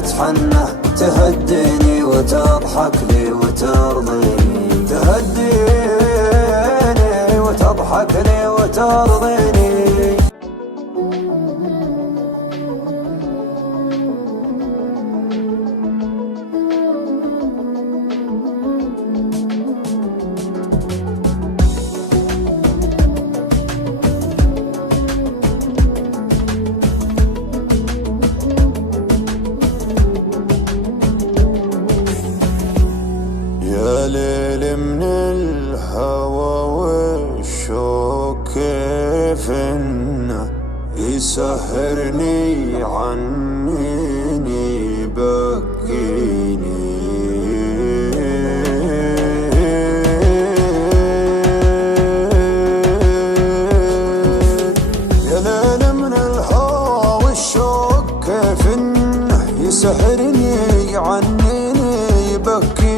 تتحنى، تهديني وتضحك لي وترضيني، تهديني وتضحك لي وترضيني. يا ليل من الهوى والشوق كيف انه يسهرني عنيني يبكيني. يا ليل من الهوى والشوق كيف انه يسهرني عنيني يبكيني.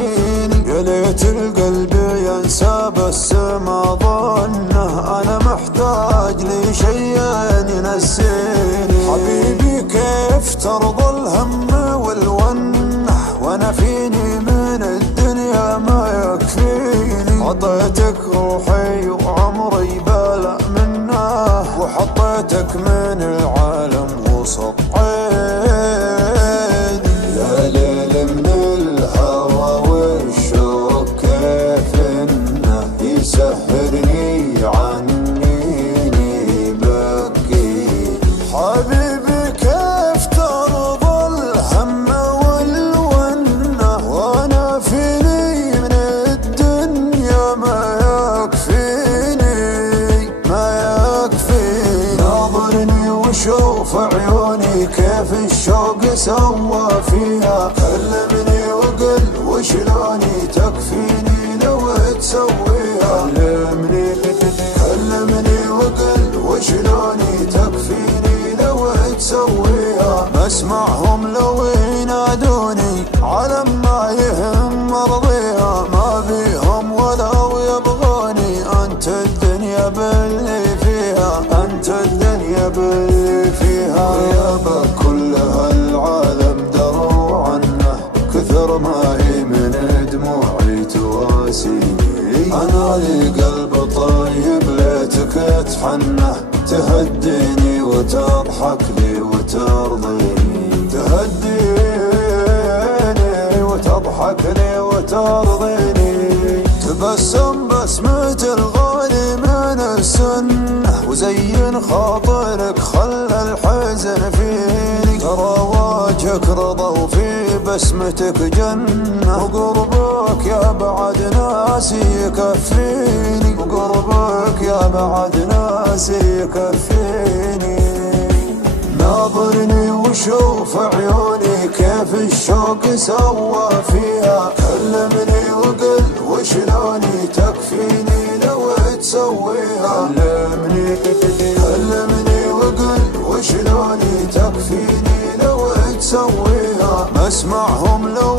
يا ليت القلب ينسى بس ما ظنه انا محتاج لي شيء ينسيني. حبيبي كيف ترضى الهم والونه وانا فيني من الدنيا ما يكفيني. عطيتك روحي وعمري بلا منه وحطيتك من العالم وسط عيني. يا ليل من الهوى والشوق كيف انه يسهرني عنيني يبكيني. حبيبي كيف ترضى الهم والونه وانا فيني من الدنيا ما يكفيني ما يكفيني. ناظرني وشوف عيوني كيف الشوق سوى فيها. كلمني وقل وشلوني تكفيني لو تسويها. كلمني وقل وشلوني تكفيني لو تسويها. مسمعهم لو ينادوني على ما يهم مرضيها. ما بيهم ولو يبغوني انت الدنيا باللي فيها. انت الدنيا باللي فيها. يابا كل هالعالم دروا عنه كثر ما هي من دموعي تواسيني. انا لي قلب طيب ليتك تحنى، تهديني وتضحك لي وترضيني، تهديني وتضحك لي وترضيني. تبسم بسمة الغالي من السنة وزين خاطرك خلى الحزن فيني. ترى وجهك رضا وفي بسمتك جنة. وقربك يا بعد ناسي يكفيني. وقربك يا بعد ناسي يكفيني. ناظرني وشوف عيوني كيف الشوق سوى فيها. كلمني وقل وشلوني تكفيني لو تسويها. كلمني وقل وشلوني تكفيني لو تسويها. مسمعهم لو